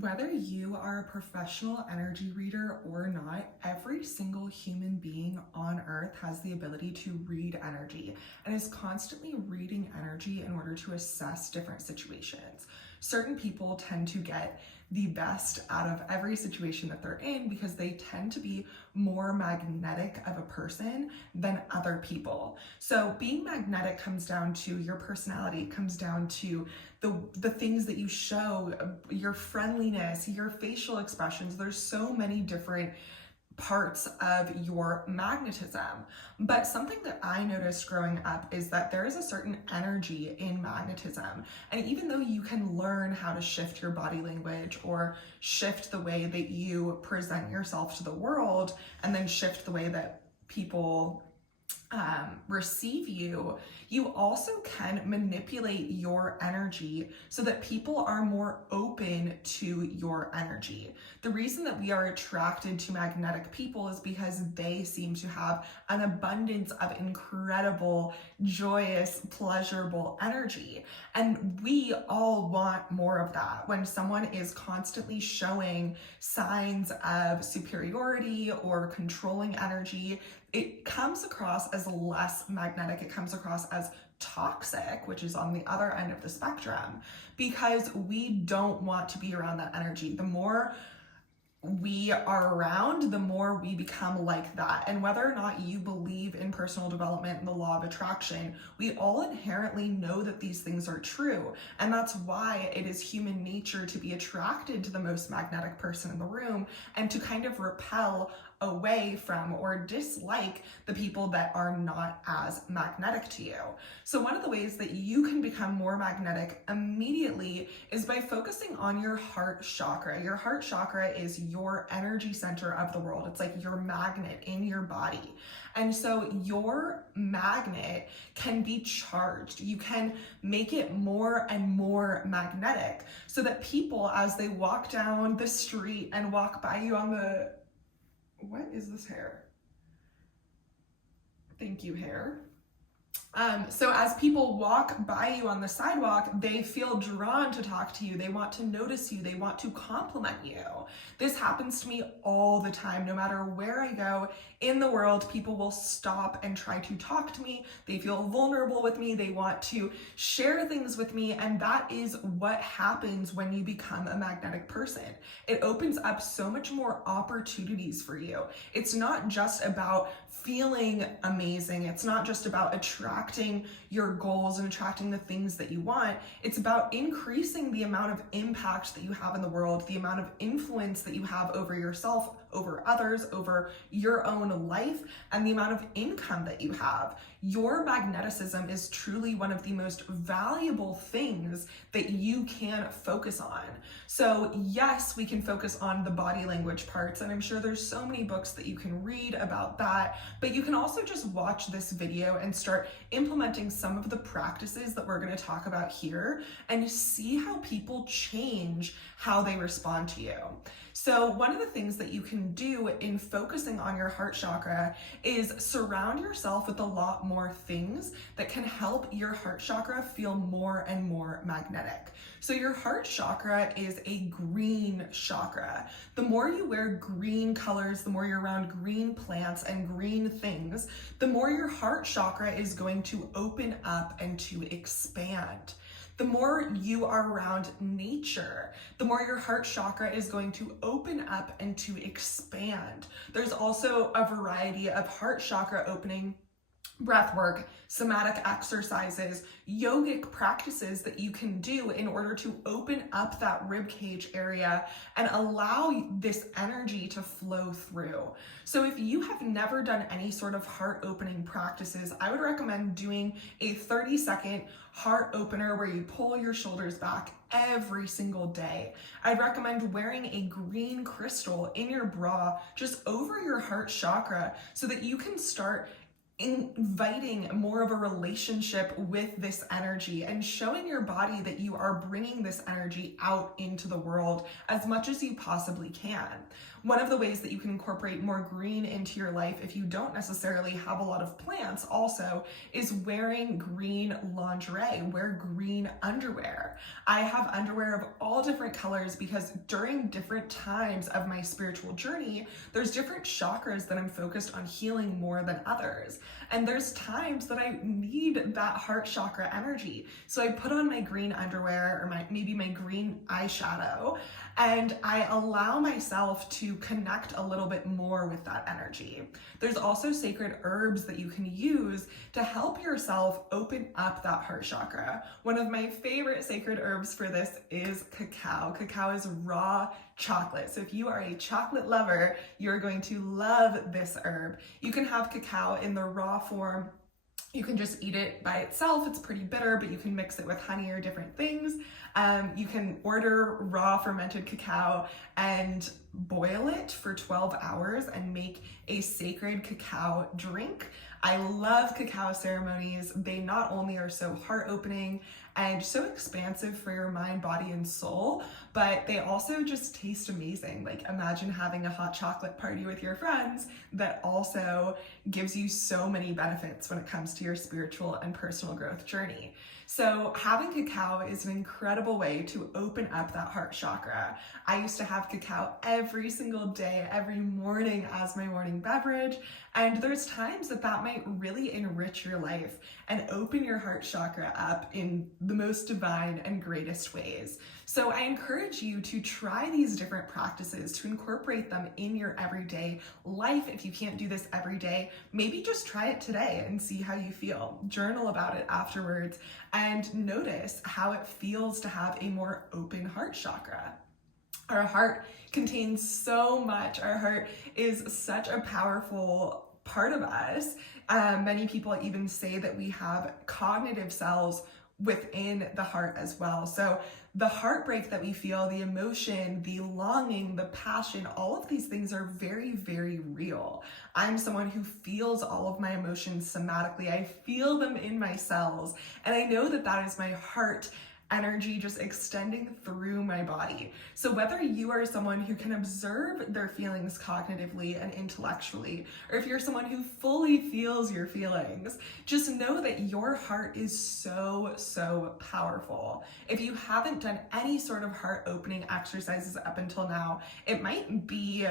Whether you are a professional energy reader or not, every single human being on earth has the ability to read energy and is constantly reading energy in order to assess different situations. Certain people tend to get the best out of every situation that they're in because they tend to be more magnetic of a person than other people. So being magnetic comes down to your personality, comes down to the things that you show, your friendliness, your facial expressions. There's so many different parts of your magnetism. But something that I noticed growing up is that there is a certain energy in magnetism. And even though you can learn how to shift your body language or shift the way that you present yourself to the world, and then shift the way that people receive you, you also can manipulate your energy so that people are more open to your energy. The reason that we are attracted to magnetic people is because they seem to have an abundance of incredible, joyous, pleasurable energy. And we all want more of that. When someone is constantly showing signs of superiority or controlling energy, it comes across as less magnetic. It comes across as toxic, which is on the other end of the spectrum, because we don't want to be around that energy. The more we are around, the more we become like that. And whether or not you believe in personal development and the law of attraction, we all inherently know that these things are true. And that's why it is human nature to be attracted to the most magnetic person in the room and to kind of repel away from or dislike the people that are not as magnetic to you. So one of the ways that you can become more magnetic immediately is by focusing on your heart chakra. Your heart chakra is your energy center of the world. It's like your magnet in your body. And so your magnet can be charged. You can make it more and more magnetic so that people, as they walk down the street and walk by you on the... What is this hair? Thank you, hair. So as people walk by you on the sidewalk, they feel drawn to talk to you. They want to notice you. They want to compliment you. This happens to me all the time. No matter where I go in the world, people will stop and try to talk to me. They feel vulnerable with me. They want to share things with me. And that is what happens when you become a magnetic person. It opens up so much more opportunities for you. It's not just about feeling amazing. It's not just about attracting your goals and attracting the things that you want. It's about increasing the amount of impact that you have in the world, the amount of influence that you have over yourself, over others, over your own life, and the amount of income that you have. Your magneticism is truly one of the most valuable things that you can focus on. So yes, we can focus on the body language parts, and I'm sure there's so many books that you can read about that, but you can also just watch this video and start implementing some of the practices that we're going to talk about here and see how people change how they respond to you. So one of the things that you can do in focusing on your heart chakra is surround yourself with a lot more things that can help your heart chakra feel more and more magnetic. So your heart chakra is a green chakra. The more you wear green colors, the more you're around green plants and green things, the more your heart chakra is going to open up and to expand. The more you are around nature, the more your heart chakra is going to open up and to expand. There's also a variety of heart chakra opening breath work, somatic exercises, yogic practices that you can do in order to open up that rib cage area and allow this energy to flow through. So if you have never done any sort of heart opening practices, I would recommend doing a 30-second heart opener where you pull your shoulders back every single day. I'd recommend wearing a green crystal in your bra just over your heart chakra so that you can start inviting more of a relationship with this energy and showing your body that you are bringing this energy out into the world as much as you possibly can. One of the ways that you can incorporate more green into your life if you don't necessarily have a lot of plants also is wearing green lingerie, wear green underwear. I have underwear of all different colors because during different times of my spiritual journey, there's different chakras that I'm focused on healing more than others. And there's times that I need that heart chakra energy. So I put on my green underwear or maybe my green eyeshadow, and I allow myself to connect a little bit more with that energy. There's also sacred herbs that you can use to help yourself open up that heart chakra. One of my favorite sacred herbs for this is cacao. Cacao is raw chocolate. So if you are a chocolate lover, you're going to love this herb. You can have cacao in the raw form. You can just eat it by itself. It's pretty bitter, but you can mix it with honey or different things. You can order raw fermented cacao and boil it for 12 hours and make a sacred cacao drink. I love cacao ceremonies. They not only are so heart-opening and so expansive for your mind, body, and soul, but they also just taste amazing. Like, imagine having a hot chocolate party with your friends that also gives you so many benefits when it comes to your spiritual and personal growth journey. So having cacao is an incredible way to open up that heart chakra. I used to have cacao every single day, every morning as my morning beverage. And there's times that might really enrich your life and open your heart chakra up in the most divine and greatest ways. So I encourage you to try these different practices, to incorporate them in your everyday life. If you can't do this every day, maybe just try it today and see how you feel. Journal about it afterwards and notice how it feels to have a more open heart chakra. Our heart contains so much. Our heart is such a powerful part of us. Many people even say that we have cognitive cells within the heart as well. So the heartbreak that we feel, the emotion, the longing, the passion, all of these things are very, very real. I'm someone who feels all of my emotions somatically. I feel them in my cells, and I know that that is my heart energy just extending through my body. So whether you are someone who can observe their feelings cognitively and intellectually, or if you're someone who fully feels your feelings, just know that your heart is so, so powerful. If you haven't done any sort of heart opening exercises up until now, it might be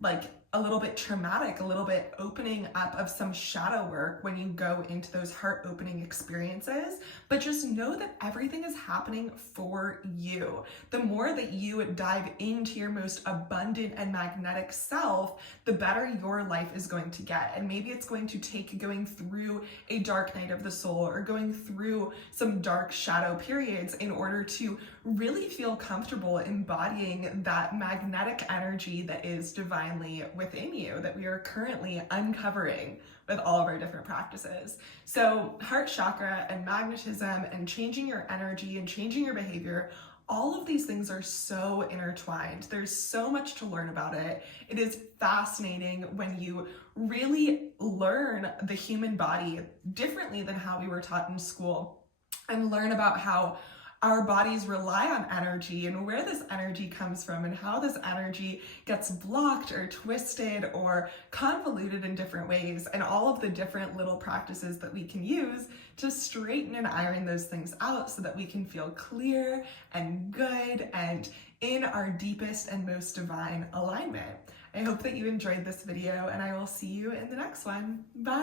like a little bit traumatic, a little bit opening up of some shadow work when you go into those heart opening experiences, but just know that everything is happening for you. The more that you dive into your most abundant and magnetic self, the better your life is going to get. And maybe it's going to take going through a dark night of the soul or going through some dark shadow periods in order to really feel comfortable embodying that magnetic energy that is divinely within you, that we are currently uncovering with all of our different practices. So heart chakra and magnetism and changing your energy and changing your behavior, all of these things are so intertwined. There's so much to learn about it. It is fascinating when you really learn the human body differently than how we were taught in school, and learn about how our bodies rely on energy and where this energy comes from and how this energy gets blocked or twisted or convoluted in different ways, and all of the different little practices that we can use to straighten and iron those things out so that we can feel clear and good and in our deepest and most divine alignment. I hope that you enjoyed this video, and I will see you in the next one. Bye.